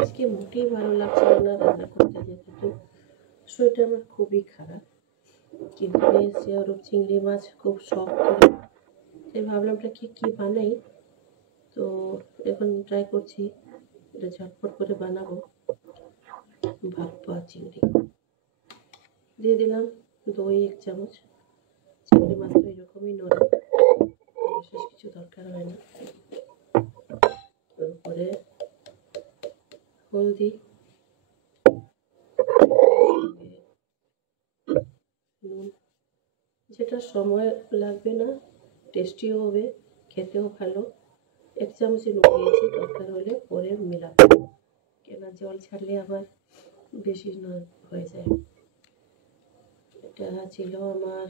আজকে মোটেই ভালো লাগছিল না রান্না করতে, যেহেতু শরীরটা আমার খুবই খারাপ। কিন্তু এসে ওর চিংড়ি মাছ খুব শখ করে, তাই ভাবলাম কি বানাই। তো এখন ট্রাই করছি, এটা ঝটপট করে বানাবো। ভাপা চিংড়ি দিয়ে দিলাম, দই 1 চামচ। চিংড়ি মাছ তো এরকমই নরম, বিশেষ কিছু দরকার হয় না। তারপরে হলদি, নুন, যেটা সময় লাগবে না, টেস্টিও হবে, খেতেও ভালো। 1 চামচই নুন দিয়েছি, দরকার হলে পরে মেলাবো, কেন জল ছাড়লে আবার বেশি হয়ে যায়। এটা ছিল আমার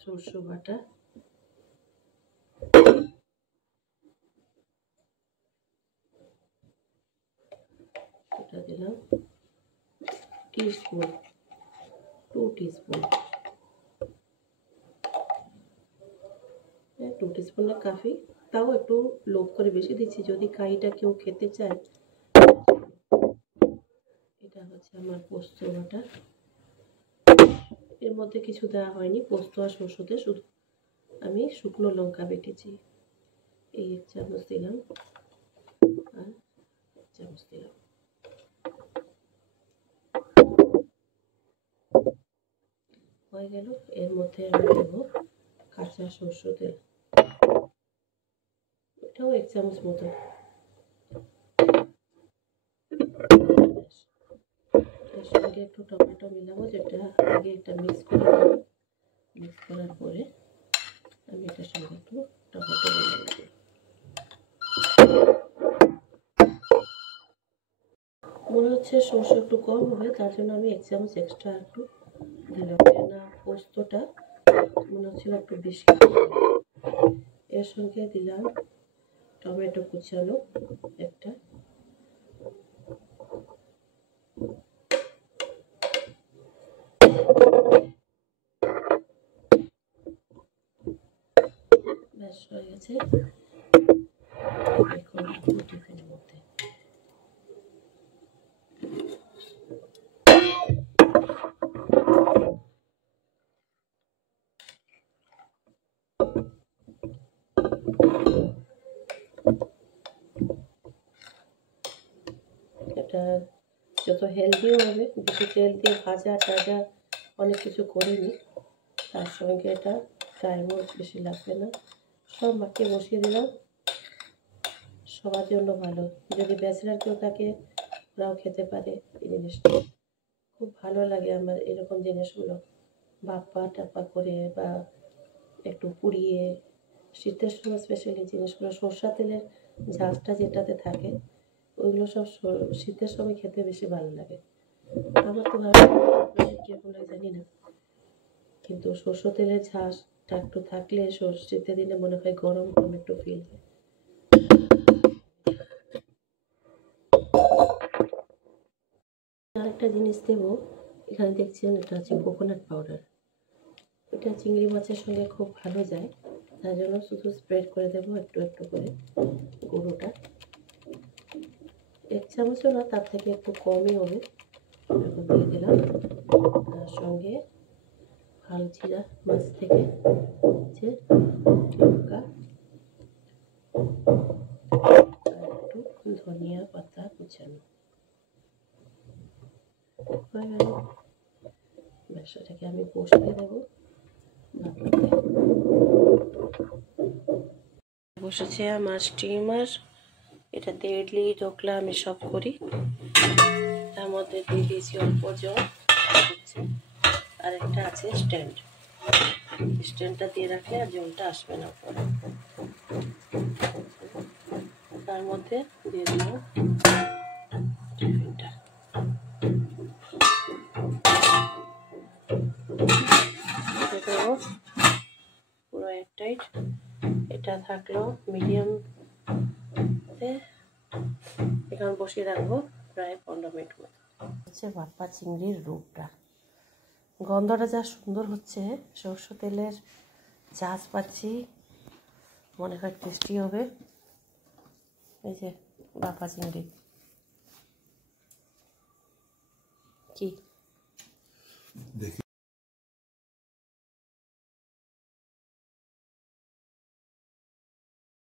সরষে বাটা। এটা দিলাম টিস্পুন, 2 টিস্পুন। 2 টিস্পুনের কাফি, তাও একটু লোভ করে বেশি দিচ্ছি, যদি কাইটা কেউ খেতে চায়। এটা হচ্ছে আমার পোস্ত বাটা। এর মধ্যে কিছু দেওয়া হয়নি, পোস্ত আর সরষেতে শুধু আমি শুকনো লঙ্কা বেটেছি। এই 1 চামচ দিলাম, আর 1 চামচ দিলাম। হয়ে গেল। এর মধ্যে আমি দেবো কাঁচা সরষের তেল, এটাও 1 চামচ মতো। এর সঙ্গে একটু টমেটো মিলাবো, যেটা আগে এটা মিক্স করে দেবো। মিক্স করার পরে আমি এটার সঙ্গে একটু টমেটো মিলিয়ে দেবো। মনে হচ্ছে সরষে একটু কম হবে, তার জন্য আমি 1 চামচ এক্সট্রা একটু দিলাম, কেননা পোস্তটা মনে হচ্ছিল একটু বেশি। এর সঙ্গে দিলাম টমেটো কুচানো একটা, ব্যাস হয়ে গেছে। এখন টিফিনের মধ্যে এটা যত হেলদিও হবে, বেশি তেল দিয়ে ভাজা টাজা অনেক কিছু করিনি, তার সঙ্গে এটা টাইমও বেশি লাগবে না। সব মাখিয়ে বসিয়ে দিলাম, সবার জন্য ভালো। যদি ব্যাচেলার কেউ থাকে ওরাও খেতে পারে এই জিনিসটা। খুব ভালো লাগে আমার এরকম জিনিসগুলো, ভাপা টাপা করে বা একটু পুড়িয়ে। শীতের সময় স্পেশালি জিনিসগুলো সরষা তেলের ঝাঁজটা যেটাতে থাকে, ওইগুলো সব শীতের সময় খেতে বেশি ভালো লাগে। আমার তো ভালো লাগে, কীরকম লাগে জানি না, কিন্তু সরষে তেলের ঝাঁজটা একটু থাকলে শীতের দিনে মনে হয় গরম গরম একটু ফিল হয়। আরেকটা জিনিস দেবো, এখানে দেখছেন এটা হচ্ছে কোকোনাট পাউডার। এটা চিংড়ি মাছের সঙ্গে খুব ভালো যায়, তার জন্য শুধু স্প্রেড করে দেবো একটু একটু করে গুঁড়োটা। 1 চামচও না, তার থেকে একটু কমই হবে। এরকম দিয়ে দিলাম। তার সঙ্গে হালজিরা মাছ থেকে হচ্ছে লঙ্কা আর একটু ধনিয়া পাতা কুচানো। হয়ে গেল। ব্যবসাটাকে আমি বসিয়ে দেবো। বসেছে আমার স্টিমার, এটা 1.5 ঢোকলা আমি সব করি। তার মধ্যে দিয়ে দিয়েছি অল্প জল, আর একটা আছে স্ট্যান্ড, স্ট্যান্ডটা দিয়ে রাখলে আর জলটা আসবে না উপরে। তার মধ্যে দিয়ে দিলাম টিফিনটা। দেবো পুরো একটাই, এটা থাকলো মিডিয়ামতে। এখন বসিয়ে রাখবো প্রায় 15 মিনিট মতো। হচ্ছে ভাপা চিংড়ির রূপটা, গন্ধটা যা সুন্দর হচ্ছে, সরষে তেলের ঝাঁজ পাচ্ছি, মনে হয় টেস্টি হবে। এই যে বাপা চিংড়ি কি দেখি